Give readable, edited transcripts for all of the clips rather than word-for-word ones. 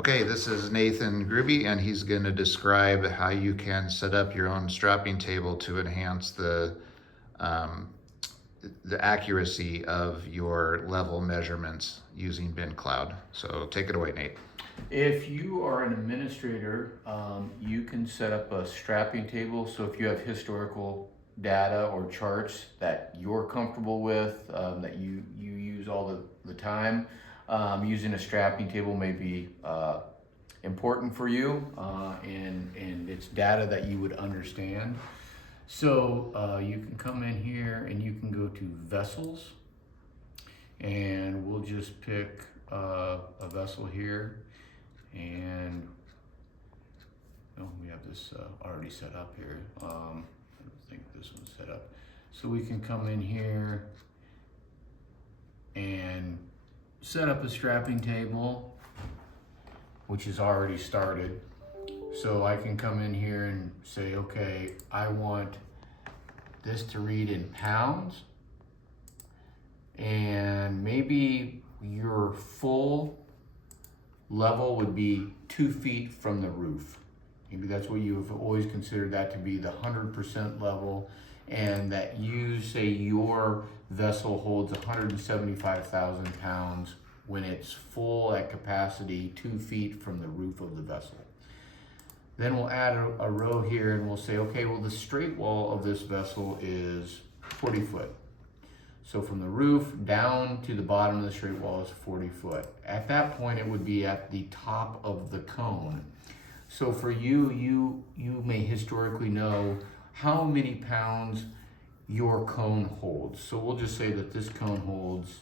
Okay, this is Nathan Grube, and he's going to describe how you can set up your own strapping table to enhance um, the accuracy of your level measurements using BinCloud. So take it away, Nate. If you are an administrator, you can set up a strapping table. So if you have historical data or charts that you're comfortable with, that you use all the time, using a strapping table may be important for you, and it's data that you would understand. So you can come in here and you can go to vessels, and we'll just pick a vessel here. And we have this already set up here. I think this one's set up. So we can come in here and set up a strapping table, which is already started. So I can come in here and say, okay, I want this to read in pounds, and maybe your full level would be 2 feet from the roof. Maybe that's what you have always considered that to be the 100% level, and that you say your vessel holds 175,000 pounds when it's full at capacity 2 feet from the roof of the vessel. Then we'll add a row here and we'll say, okay, well, the straight wall of this vessel is 40 foot. So from the roof down to the bottom of the straight wall is 40 foot. At that point, it would be at the top of the cone. So for you may historically know how many pounds your cone holds. So we'll just say that this cone holds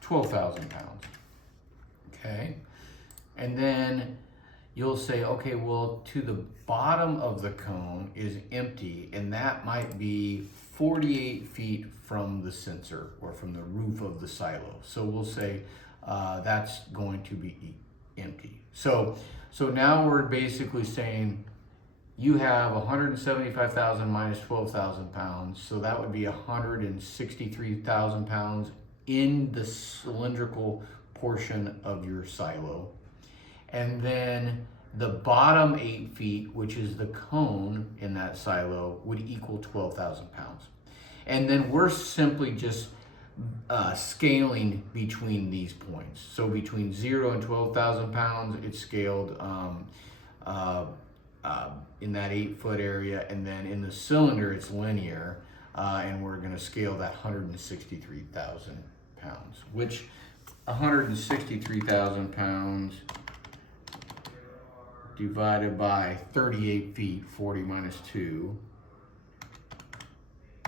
12,000 pounds. Okay. And then you'll say, okay, well, to the bottom of the cone is empty, and that might be 48 feet from the sensor or from the roof of the silo. So we'll say that's going to be empty. So now we're basically saying you have 175,000 minus 12,000 pounds. So that would be 163,000 pounds in the cylindrical portion of your silo. And then the bottom 8 feet, which is the cone in that silo, would equal 12,000 pounds. And then we're simply just scaling between these points. So between 0 and 12,000 pounds, it's scaled in that 8 foot area. And then in the cylinder, it's linear. And we're going to scale that 163,000 pounds, which 163,000 pounds divided by 38 feet, 40 minus 2,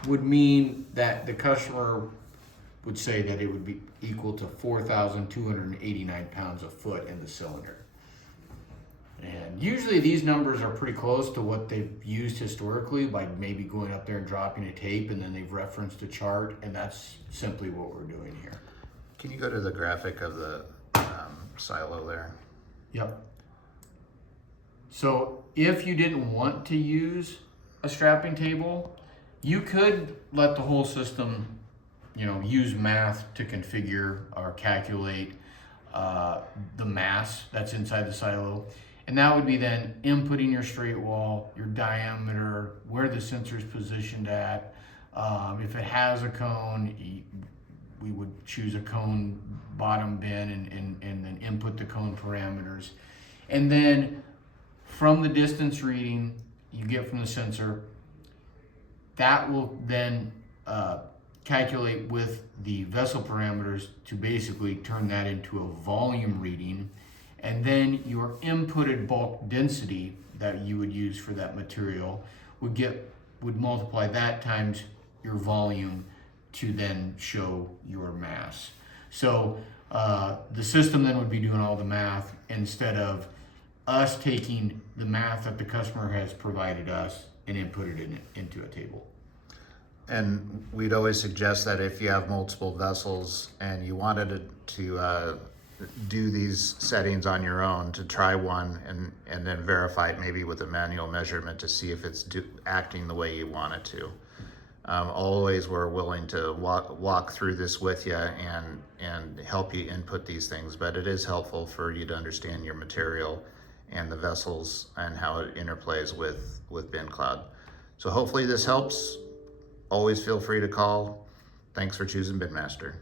would mean that the customer would say that it would be equal to 4,289 pounds a foot in the cylinder. And usually these numbers are pretty close to what they've used historically by maybe going up there and dropping a tape, and then they've referenced a chart, and that's simply what we're doing here. Can you go to the graphic of the silo there? Yep. So if you didn't want to use a strapping table, you could let the whole system, use math to configure or calculate the mass that's inside the silo. And that would be then inputting your straight wall, your diameter, where the sensor is positioned at. If it has a cone, we would choose a cone bottom bin and then input the cone parameters. And then from the distance reading you get from the sensor, that will then calculate with the vessel parameters to basically turn that into a volume reading. And then your inputted bulk density that you would use for that material would multiply that times your volume to then show your mass. So the system then would be doing all the math instead of us taking the math that the customer has provided us and input it into a table. And we'd always suggest that if you have multiple vessels and you wanted to do these settings on your own, to try one and then verify it maybe with a manual measurement to see if it's acting the way you want it to. always we're willing to walk through this with you and help you input these things, but it is helpful for you to understand your material and the vessels and how it interplays with BinCloud. So hopefully this helps. Always feel free to call. Thanks for choosing BinMaster.